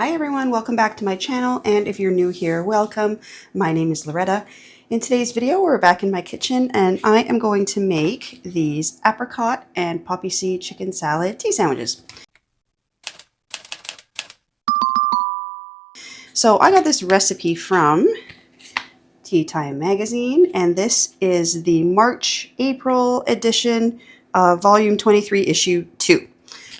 Hi everyone, welcome back to my channel, and if you're new here, welcome. My name is Loretta. In today's video, we're back in my kitchen and I am going to make these apricot and poppy seed chicken salad tea sandwiches. So I got this recipe from Tea Time magazine, and this is the March-April edition of volume 23, issue 2.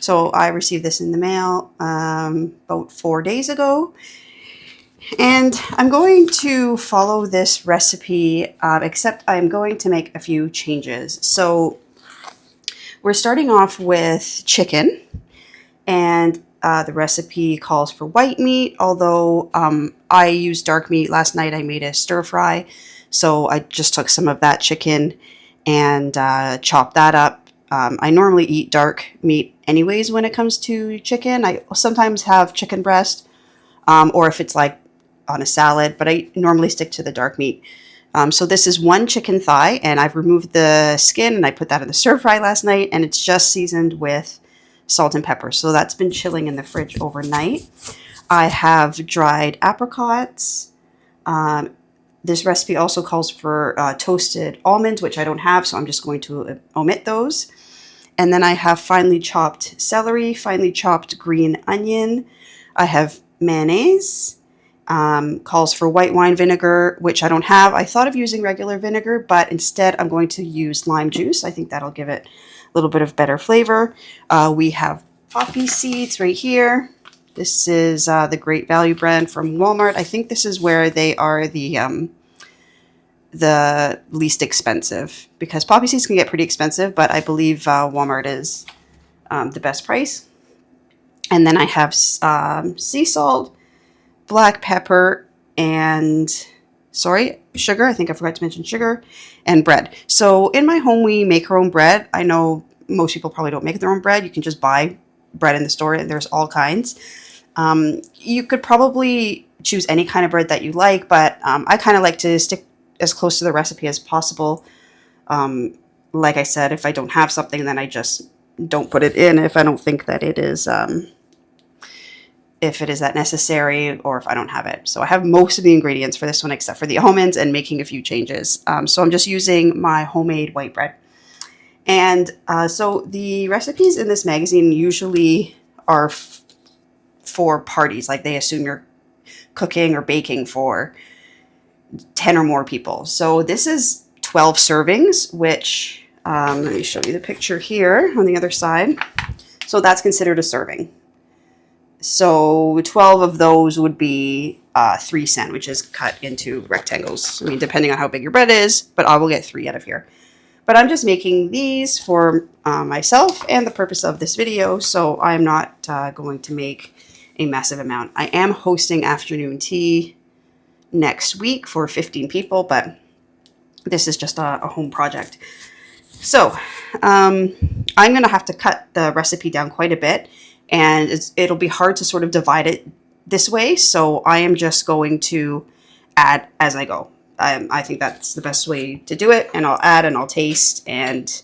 So I received this in the mail about 4 days ago. And I'm going to follow this recipe, except I'm going to make a few changes. So we're starting off with chicken, and the recipe calls for white meat, although I used dark meat. Last night I made a stir fry, so I just took some of that chicken and chopped that up. I normally eat dark meat anyways when it comes to chicken. I sometimes have chicken breast, or if it's like on a salad, but I normally stick to the dark meat. So this is one chicken thigh, and I've removed the skin and I put that in the stir fry last night, and it's just seasoned with salt and pepper. So that's been chilling in the fridge overnight. I have dried apricots. This recipe also calls for toasted almonds, which I don't have, so I'm just going to omit those. And then I have finely chopped celery, finely chopped green onion. I have mayonnaise. Calls for white wine vinegar, which I don't have. I thought of using regular vinegar, but instead I'm going to use lime juice. I think that'll give it a little bit of better flavor. We have poppy seeds right here. This is the Great Value brand from Walmart. I think this is where they are the least expensive, because poppy seeds can get pretty expensive, but I believe Walmart is the best price. And then I have sea salt, black pepper, and sugar. I think I forgot to mention sugar, and bread. So in my home, we make our own bread. I know most people probably don't make their own bread. You can just buy bread in the store, and there's all kinds. You could probably choose any kind of bread that you like, but I kind of like to stick as close to the recipe as possible. Like I said, if I don't have something, then I just don't put it in if I don't think that it is if it is that necessary, or if I don't have it. So I have most of the ingredients for this one except for the almonds, and making a few changes. So I'm just using my homemade white bread. And so the recipes in this magazine usually are for parties, like they assume you're cooking or baking for 10 or more people. So this is 12 servings, which let me show you the picture here on the other side. So that's considered a serving. So 12 of those would be 3 sandwiches cut into rectangles. I mean, depending on how big your bread is, but I will get 3 out of here. But I'm just making these for myself and the purpose of this video, so I'm not going to make a massive amount. I am hosting afternoon tea next week for 15 people, but this is just a home project. So I'm going to have to cut the recipe down quite a bit, and it'll be hard to sort of divide it this way, so I am just going to add as I go. I think that's the best way to do it, and I'll add and I'll taste, and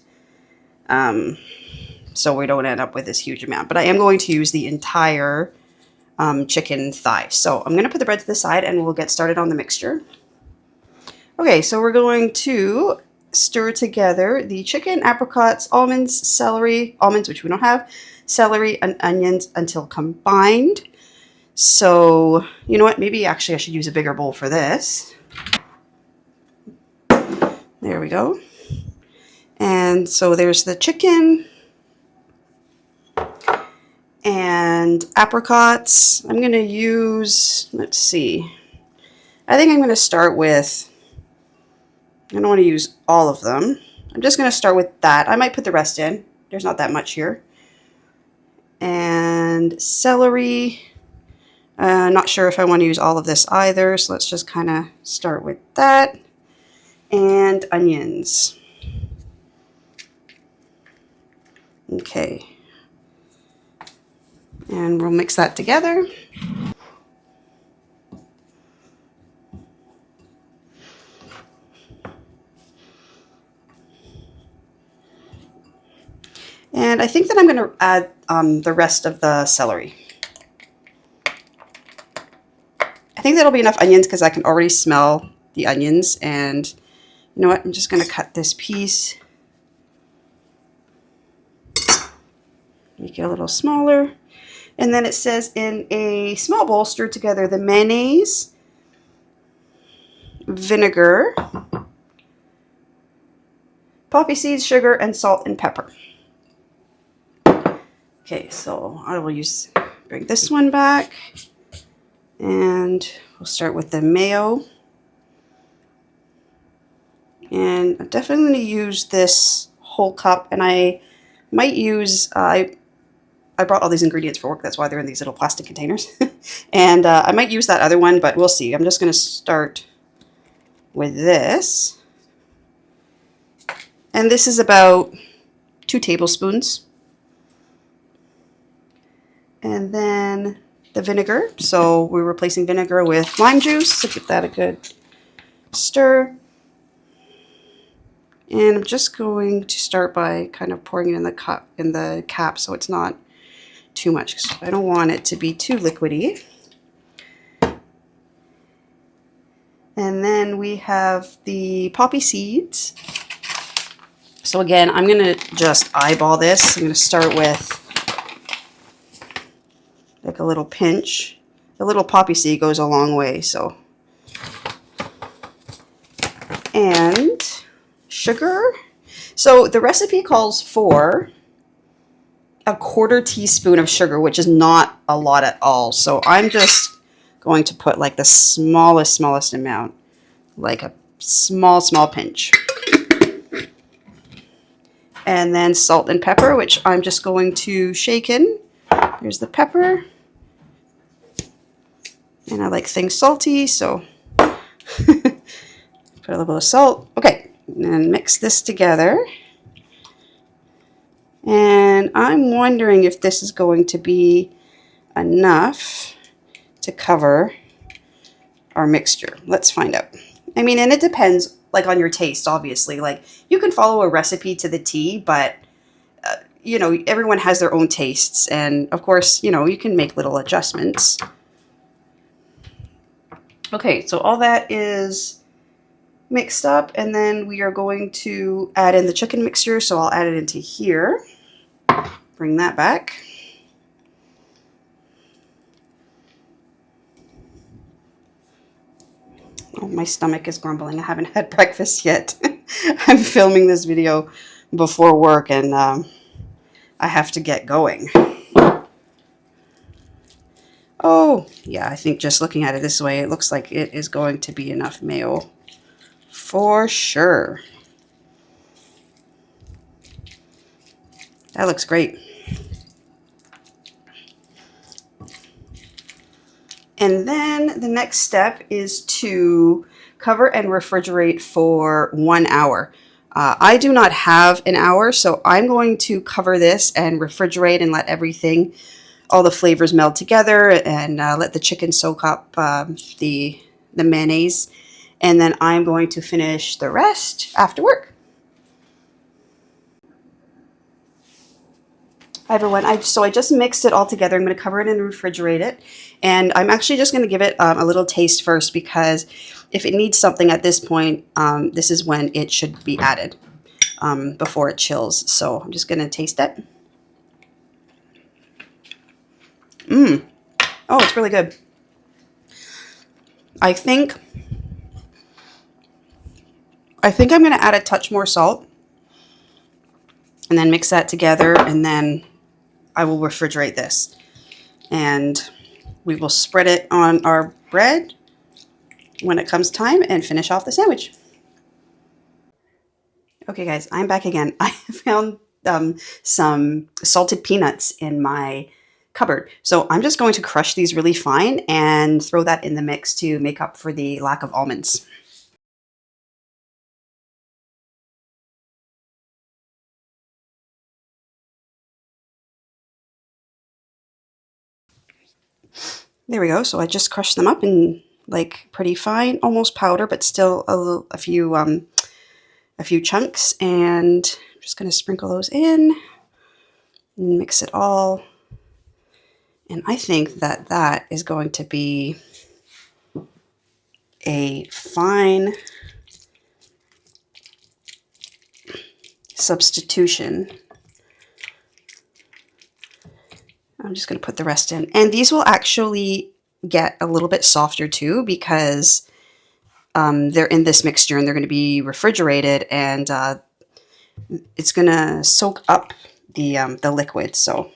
so we don't end up with this huge amount. But I am going to use the entire chicken thigh. So I'm going to put the bread to the side, and we'll get started on the mixture. Okay, so we're going to stir together the chicken, apricots, almonds, celery, almonds, which we don't have, celery, and onions until combined. So, you know what, maybe actually I should use a bigger bowl for this. There we go. And so there's the chicken and apricots. I'm going to use, let's see, I think I'm going to start with, I don't want to use all of them. I'm just going to start with that. I might put the rest in. There's not that much here. And celery. Not sure if I want to use all of this either, so let's just kind of start with that. And onions. Okay. And we'll mix that together. And I think that I'm going to add the rest of the celery. think that'll be enough onions because I can already smell the onions. And you know what? I'm just going to cut this piece. Make it a little smaller. And then it says in a small bowl, stir together the mayonnaise, vinegar, poppy seeds, sugar, and salt and pepper. Okay, so I will bring this one back. And we'll start with the mayo. And I'm definitely going to use this whole cup. And I might use, I brought all these ingredients for work. That's why they're in these little plastic containers. And I might use that other one, but we'll see. I'm just going to start with this. And this is about 2 tablespoons. And then the vinegar. So we're replacing vinegar with lime juice. So give that a good stir. And I'm just going to start by kind of pouring it in the cap so it's not too much, because I don't want it to be too liquidy. And then we have the poppy seeds. So again, I'm going to just eyeball this. I'm going to start with like a little pinch. A little poppy seed goes a long way, so. And sugar. So the recipe calls for a 1/4 teaspoon of sugar, which is not a lot at all. So I'm just going to put like the smallest amount, like a small pinch. And then salt and pepper, which I'm just going to shake in. Here's the pepper. And I like things salty, so put a little bit of salt. Okay, and mix this together. And I'm wondering if this is going to be enough to cover our mixture. Let's find out. I mean, and it depends like on your taste, obviously. Like you can follow a recipe to the T, but you know, everyone has their own tastes. And of course, you know, you can make little adjustments. Okay, so all that is mixed up, and then we are going to add in the chicken mixture. So I'll add it into here. Bring that back. Oh, my stomach is grumbling. I haven't had breakfast yet. I'm filming this video before work, and I have to get going. Oh, yeah, I think just looking at it this way, it looks like it is going to be enough mayo for sure. That looks great. And then the next step is to cover and refrigerate for 1 hour. I do not have an hour, so I'm going to cover this and refrigerate and let everything, all the flavors meld together, and let the chicken soak up the mayonnaise. And then I'm going to finish the rest after work. Hi everyone, so I just mixed it all together. I'm going to cover it and refrigerate it. And I'm actually just going to give it a little taste first, because if it needs something at this point, this is when it should be added before it chills. So I'm just going to taste it. Oh, it's really good. I think I'm going to add a touch more salt and then mix that together, and then I will refrigerate this, and we will spread it on our bread when it comes time and finish off the sandwich. Okay guys, I'm back again. I found some salted peanuts in my cupboard. So I'm just going to crush these really fine and throw that in the mix to make up for the lack of almonds. There we go. So I just crushed them up in like pretty fine, almost powder, but still a few chunks. And I'm just going to sprinkle those in and mix it all. And I think that is going to be a fine substitution. I'm just going to put the rest in. And these will actually get a little bit softer too because they're in this mixture and they're going to be refrigerated, and it's going to soak up the liquid. So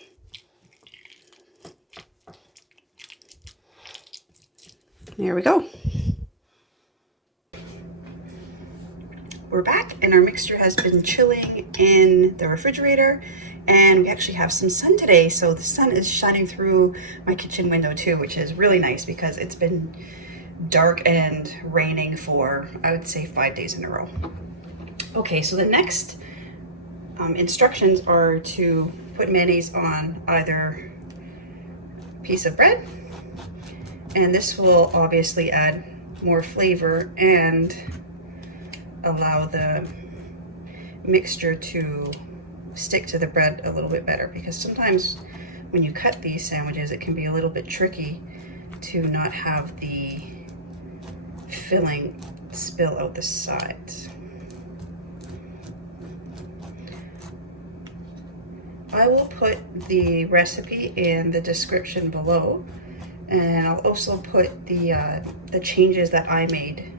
there we go. We're back and our mixture has been chilling in the refrigerator, and we actually have some sun today, so the sun is shining through my kitchen window too, which is really nice because it's been dark and raining for, I would say, 5 days in a row. Okay, so the next instructions are to put mayonnaise on either piece of bread, and this will obviously add more flavor and allow the mixture to stick to the bread a little bit better, because sometimes when you cut these sandwiches it can be a little bit tricky to not have the filling spill out the sides. I will put the recipe in the description below, and I'll also put the changes that I made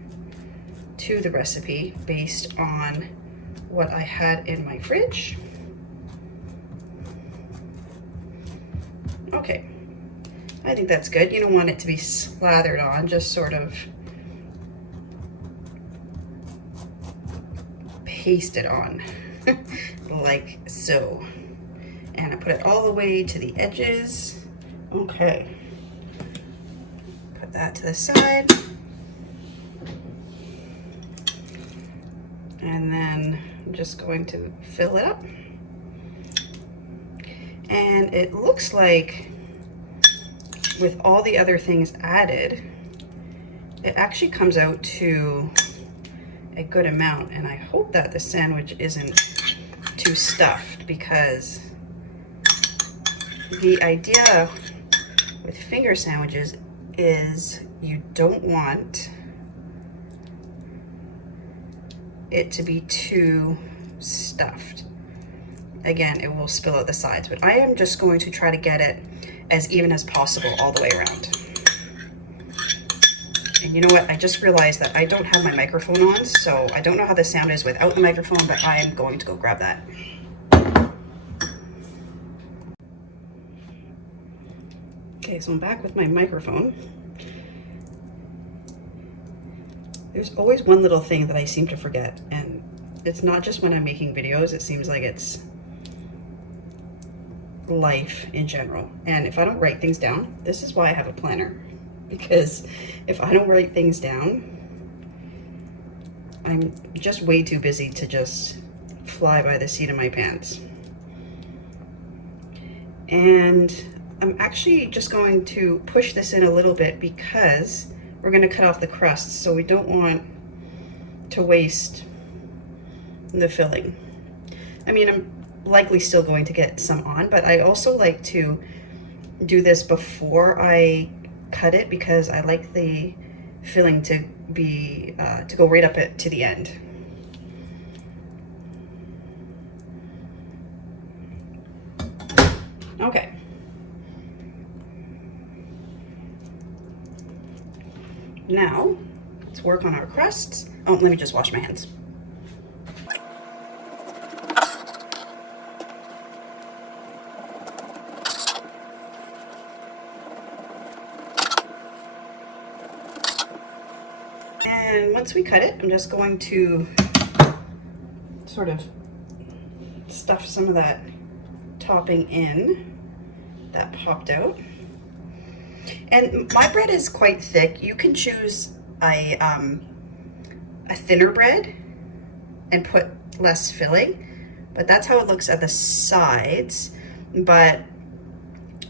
to the recipe based on what I had in my fridge. Okay, I think that's good. You don't want it to be slathered on, just sort of paste it on like so. And I put it all the way to the edges. Okay, put that to the side. And then I'm just going to fill it up. And it looks like with all the other things added, it actually comes out to a good amount. And I hope that the sandwich isn't too stuffed, because the idea with finger sandwiches is you don't want it to be too stuffed. Again, it will spill out the sides, but I am just going to try to get it as even as possible all the way around. And you know what? I just realized that I don't have my microphone on, so I don't know how the sound is without the microphone, but I am going to go grab that. Okay, so I'm back with my microphone. There's always one little thing that I seem to forget, and it's not just when I'm making videos, it seems like it's life in general. And if I don't write things down, this is why I have a planner, because if I don't write things down, I'm just way too busy to just fly by the seat of my pants. And I'm actually just going to push this in a little bit because we're going to cut off the crust, so we don't want to waste the filling. I mean, I'm likely still going to get some on, but I also like to do this before I cut it because I like the filling to be to go right up it to the end. Okay. Now, let's work on our crusts. Oh, let me just wash my hands. And once we cut it, I'm just going to sort of stuff some of that topping in that popped out. And my bread is quite thick. You can choose a thinner bread and put less filling, but that's how it looks at the sides. But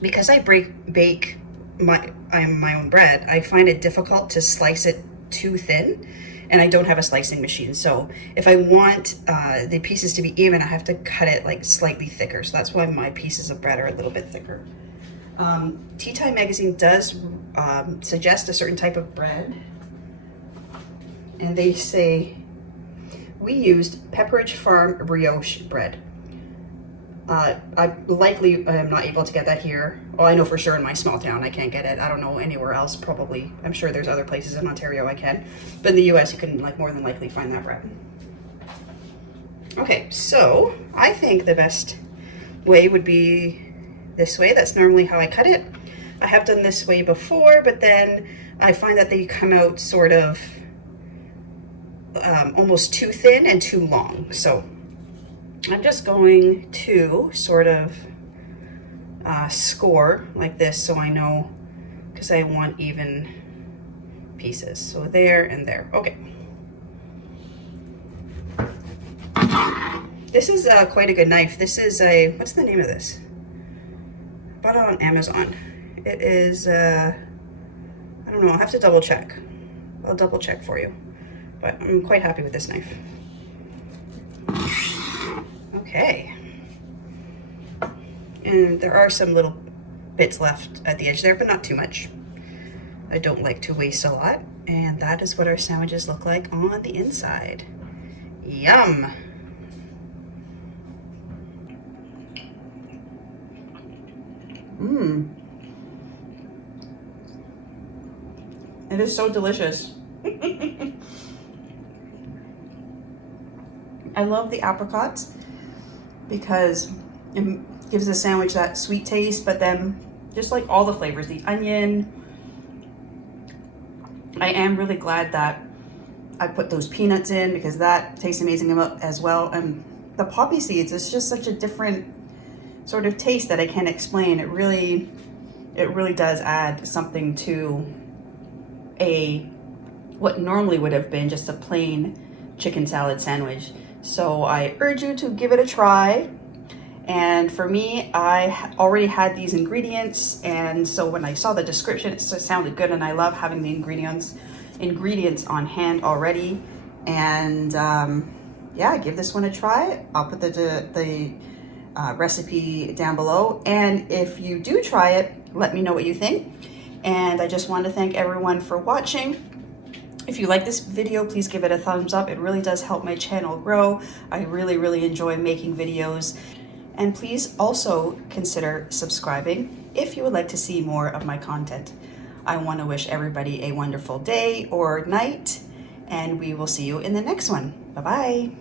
because I bake my own bread, I find it difficult to slice it too thin, and I don't have a slicing machine. So if I want the pieces to be even, I have to cut it like slightly thicker. So that's why my pieces of bread are a little bit thicker. Tea Time magazine does suggest a certain type of bread. and they say, we used Pepperidge Farm brioche bread. I likely am not able to get that here. Well, I know for sure in my small town I can't get it. I don't know anywhere else, probably. I'm sure there's other places in Ontario I can. But in the US you can like more than likely find that bread. Okay, so I think the best way would be this way. That's normally how I cut it. I have done this way before, but then I find that they come out sort of almost too thin and too long. So I'm just going to sort of score like this so I know, because I want even pieces. So there and there. Okay. This is quite a good knife. This is a, what's the name of this? I bought it on Amazon. It is, I don't know, I'll have to double check. I'll double check for you. But I'm quite happy with this knife. Okay. And there are some little bits left at the edge there, but not too much. I don't like to waste a lot. And that is what our sandwiches look like on the inside. Yum! Mmm. It is so delicious. I love the apricots because it gives the sandwich that sweet taste, but then just like all the flavors, the onion. I am really glad that I put those peanuts in because that tastes amazing as well. And the poppy seeds is just such a different sort of taste that I can't explain. It really does add something to what normally would have been just a plain chicken salad sandwich. So I urge you to give it a try. And for me, I already had these ingredients, and so when I saw the description, it sounded good, and I love having the ingredients on hand already. And yeah, give this one a try. I'll put the recipe down below, and if you do try it, let me know what you think. And I just want to thank everyone for watching. If you like this video, please give it a thumbs up. It really does help my channel grow. I really enjoy making videos. And please also consider subscribing if you would like to see more of my content. I want to wish everybody a wonderful day or night, and we will see you in the next one. Bye-bye.